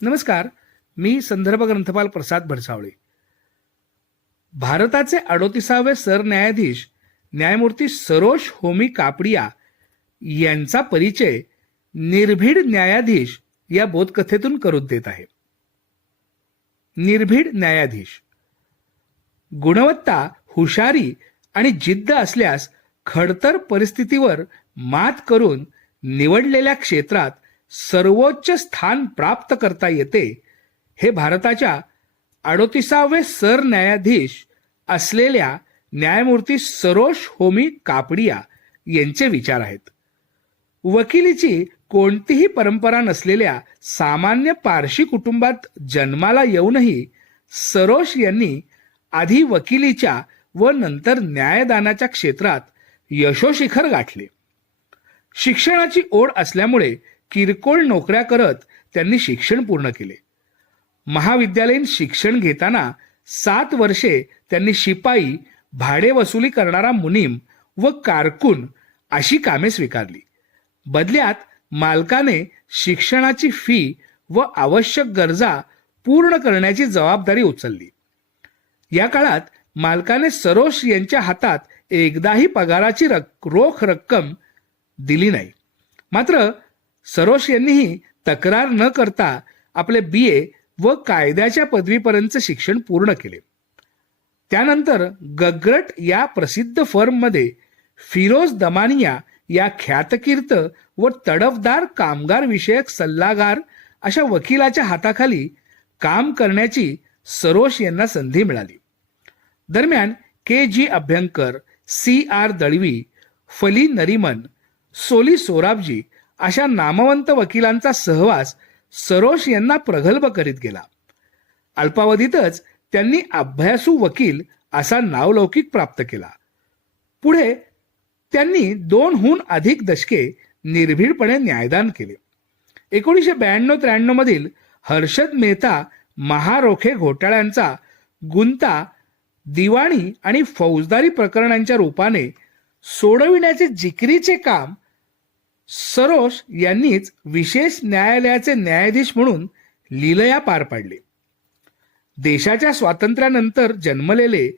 नमस्कार मी संदर्भ ग्रंथपाल प्रसाद भडसावळे. भारताचे अडोतीसावे सरन्यायाधीश न्यायमूर्ती सरोश होमी कापडिया यांचा परिचय निर्भीड न्यायाधीश या बोधकथेतून करून देत आहे. निर्भीड न्यायाधीश. गुणवत्ता हुशारी आणि जिद्द असल्यास खडतर परिस्थितीवर मात करून निवडलेल्या क्षेत्रात सर्वोच्च स्थान प्राप्त करता येते हे भारताच्या अडोतीसावे सरन्यायाधीश असलेल्या न्यायमूर्ती सरोश होमी कापडिया यांचे विचार आहेत. वकिलीची कोणतीही परंपरा नसलेल्या सामान्य पारशी कुटुंबात जन्माला येऊनही सरोश यांनी आधी वकिलीच्या व नंतर न्यायदानाच्या क्षेत्रात यशोशिखर गाठले. शिक्षणाची ओढ असल्यामुळे किरकोळ नोकऱ्या करत त्यांनी शिक्षण पूर्ण केले. महाविद्यालयीन शिक्षण घेताना सात वर्षे त्यांनी शिपाई भाडे वसुली करणारा मुनीम व कारकून अशी कामे स्वीकारली. बदल्यात मालकाने शिक्षणाची फी व आवश्यक गरजा पूर्ण करण्याची जबाबदारी उचलली. या काळात मालकाने सरोश यांच्या हातात एकदाही पगाराची रक रोख रक्कम दिली नाही. मात्र सरोश यांनीही तक्रार न करता आपले बी ए व कायद्याच्या पदवीपर्यंत शिक्षण पूर्ण केले. त्यानंतर गग्रट या प्रसिद्ध फर्ममध्ये फिरोज दमानिया या ख्यातकीर्त व तडफदार कामगार विषयक सल्लागार अशा वकिलाच्या हाताखाली काम करण्याची सरोश यांना संधी मिळाली. दरम्यान K G Abhyankar C R Dalvi Fali Nariman Soli Sorabjee अशा नामवंत वकिलांचा सहवास सरोश यांना प्रगल्भ करीत गेला. अल्पावधीतच त्यांनी अभ्यासू वकील असा नावलौकिक प्राप्त केला. पुढे त्यांनी दोनहून अधिक दशके निर्भीडपणे न्यायदान केले. एकोणीसशे ब्याण्णव त्र्याण्णव मधील हर्षद मेहता महारोखे घोटाळ्यांचा गुंता दिवाणी आणि फौजदारी प्रकरणांच्या रूपाने सोडविण्याचे जिकिरीचे काम सरोश यांनीच विशेष न्यायालयाचे न्यायाधीश म्हणून लीलया पार पाडले. देशाच्या स्वातंत्र्यानंतर जन्मलेले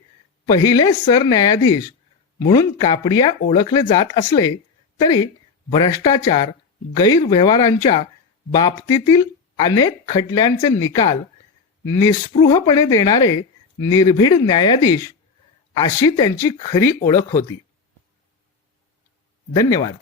पहिले सरन्यायाधीश म्हणून कापडिया ओळखले जात असले तरी भ्रष्टाचार गैरव्यवहारांच्या बाबतीतील अनेक खटल्यांचे निकाल निस्पृहपणे देणारे निर्भीड न्यायाधीश अशी त्यांची खरी ओळख होती. धन्यवाद.